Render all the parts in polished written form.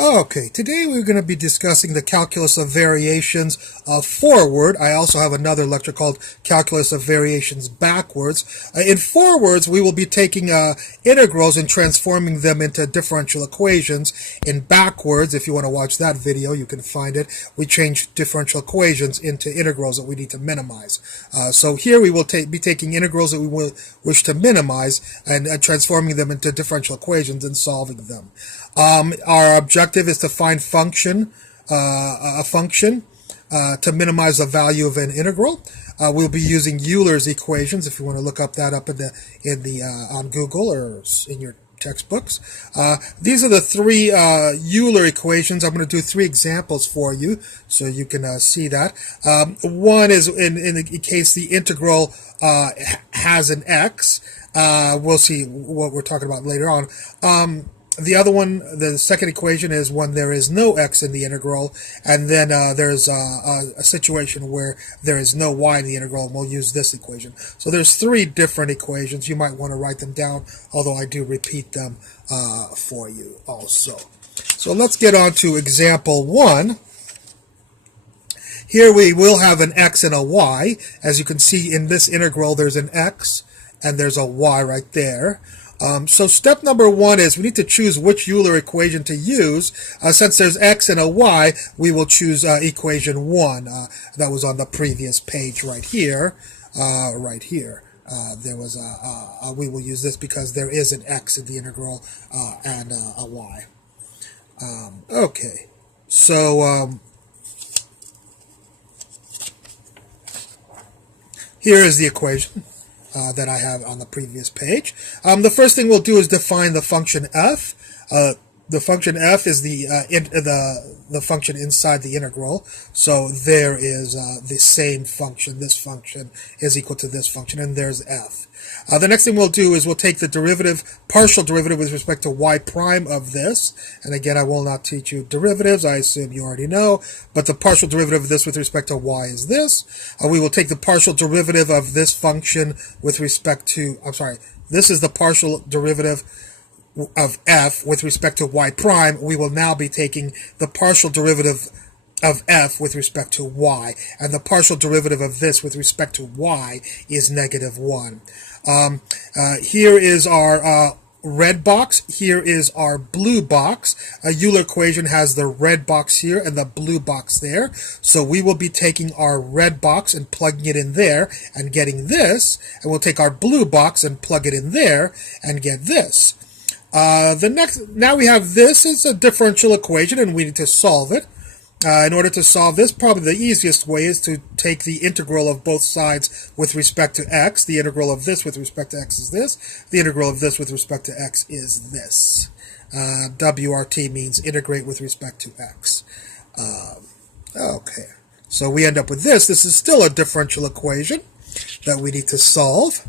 Okay, today we're going to be discussing the calculus of variations forward. I also have another lecture called calculus of variations backwards. In forwards, we will be taking integrals and transforming them into differential equations. In backwards, if you want to watch that video, you can find it. We change differential equations into integrals that we need to minimize. So here we will be taking integrals that we will wish to minimize and transforming them into differential equations and solving them. Our objective is to find a function to minimize the value of an integral. We'll be using Euler's equations if you want to look up that up on Google or in your textbooks. These are the three Euler equations. I'm going to do three examples for you so you can see that. One is in the case the integral has an x. We'll see what we're talking about later on. The other one, the second equation, is when there is no x in the integral, and then there's a situation where there is no y in the integral, and we'll use this equation. So there's three different equations. You might want to write them down, although I do repeat them for you also. So let's get on to example 1. Here we will have an x and a y. As you can see in this integral, there's an x and there's a y right there. So step number 1 is we need to choose which Euler equation to use. Since there's x and a y, we will choose equation 1. That was on the previous page right here. There was we will use this because there is an x in the integral and a y. Okay, so here is the equation that I have on the previous page. The first thing we'll do is define the function f. The function f is the function inside the integral. So there is the same function. This function is equal to this function, and there's f. The next thing we'll do is we'll take the partial derivative with respect to y prime of this. And again, I will not teach you derivatives. I assume you already know. But the partial derivative of this with respect to y is this. We will take the partial derivative of this function with respect to, this is the partial derivative of f with respect to y prime. We will now be taking the partial derivative of f with respect to y, and the partial derivative of this with respect to y is -1. Here is our red box. Here is our blue box. A Euler equation has the red box here and the blue box there. So we will be taking our red box and plugging it in there and getting this, and we'll take our blue box and plug it in there and get this. Now we have this. It's a differential equation, and we need to solve it. In order to solve this, probably the easiest way is to take the integral of both sides with respect to x. The integral of this with respect to x is this. The integral of this with respect to x is this. WRT means integrate with respect to x. Okay, so we end up with this. This is still a differential equation that we need to solve.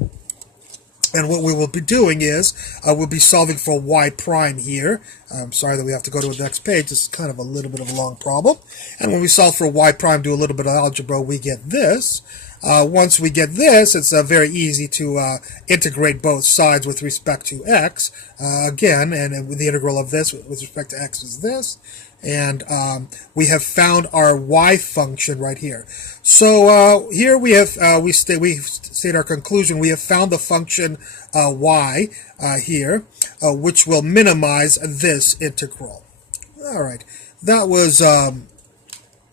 And what we will be doing is we'll be solving for y prime here. I'm sorry that we have to go to the next page. This is kind of a little bit of a long problem. And when we solve for y prime, do a little bit of algebra, we get this. Once we get this, it's very easy to integrate both sides with respect to x. Again, and the integral of this with respect to x is this. And we have found our y function right here. So here we have we state our conclusion. We have found the function y here, which will minimize this integral. All right, that was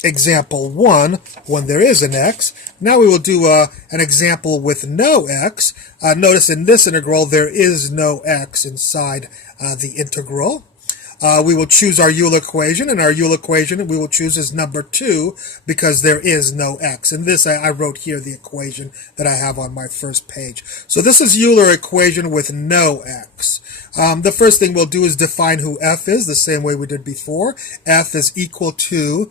example 1 when there is an x. Now we will do an example with no x. Notice in this integral there is no x inside the integral. We will choose our Euler equation, and our Euler equation we will choose as number 2 because there is no x. And this, I wrote here the equation that I have on my first page. So this is Euler equation with no x. The first thing we'll do is define who f is, the same way we did before. F is equal to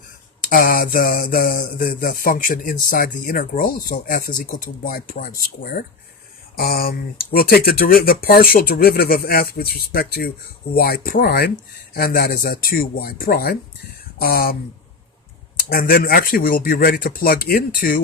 the function inside the integral, so f is equal to y prime squared. We'll take the partial derivative of f with respect to y prime, and that is a 2y prime. And then actually we will be ready to plug into,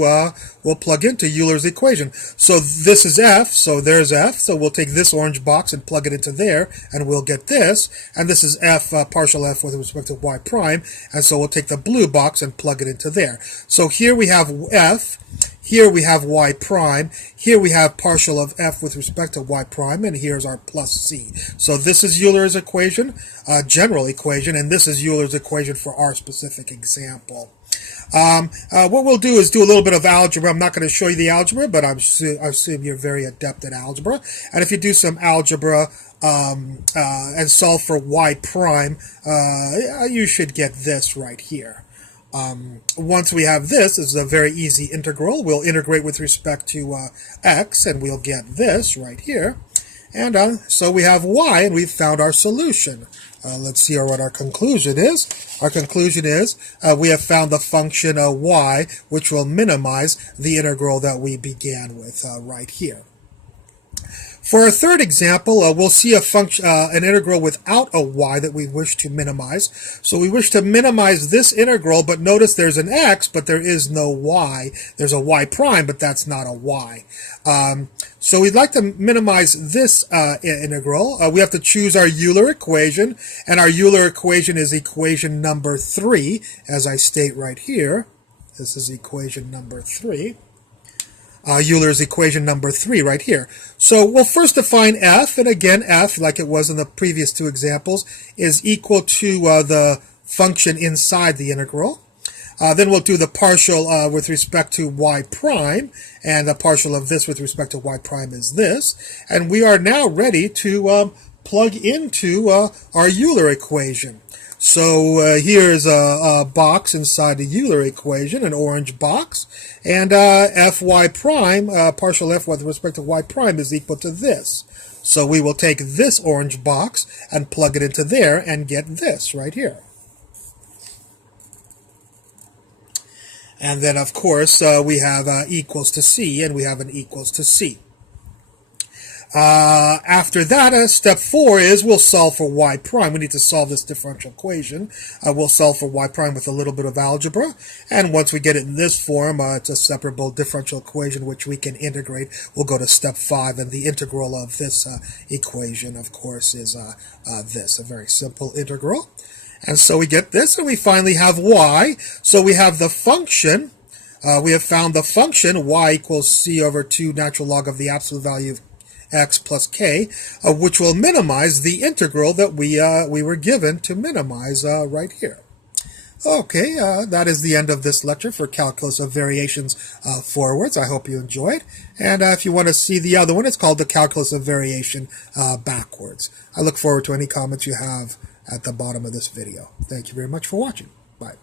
we'll plug into Euler's equation. So this is f, so there's f, so we'll take this orange box and plug it into there, and we'll get this. And this is f, partial f with respect to y prime, and so we'll take the blue box and plug it into there. So here we have f, here we have y prime, here we have partial of f with respect to y prime, and here's our plus c. So this is Euler's equation, general equation, and this is Euler's equation for our specific example. What we'll do is do a little bit of algebra. I'm not going to show you the algebra, but I assume you're very adept at algebra. And if you do some algebra and solve for y prime, you should get this right here. Once we have this, it's a very easy integral. We'll integrate with respect to x, and we'll get this right here. And so we have y, and we've found our solution. Let's see what our conclusion is. Our conclusion is we have found the function y, which will minimize the integral that we began with right here. For our third example, we'll see a function, an integral without a y that we wish to minimize. So we wish to minimize this integral, but notice there's an x, but there is no y. There's a y prime, but that's not a y. So we'd like to minimize this integral. We have to choose our Euler equation, and our Euler equation is equation number 3, as I state right here. This is equation number 3. Euler's equation number 3 right here. So we'll first define f, and again f, like it was in the previous two examples, is equal to the function inside the integral. Then we'll do the partial with respect to y prime, and the partial of this with respect to y prime is this. And we are now ready to plug into our Euler equation. So here's a box inside the Euler equation, an orange box, and fy prime, partial f with respect to y prime is equal to this. So we will take this orange box and plug it into there and get this right here. And then, of course, we have equals to c, and we have an equals to c. After that, step 4 is we'll solve for y prime. We need to solve this differential equation. We'll solve for y prime with a little bit of algebra. And once we get it in this form, it's a separable differential equation which we can integrate. We'll go to step 5, and the integral of this equation, of course, is this, a very simple integral. And so we get this, and we finally have y. So we have the function. We have found the function y equals c over 2 natural log of the absolute value of x plus k, which will minimize the integral that we were given to minimize right here. Okay, that is the end of this lecture for Calculus of Variations forwards. I hope you enjoyed. And if you want to see the other one, it's called the Calculus of Variation backwards. I look forward to any comments you have at the bottom of this video. Thank you very much for watching. Bye.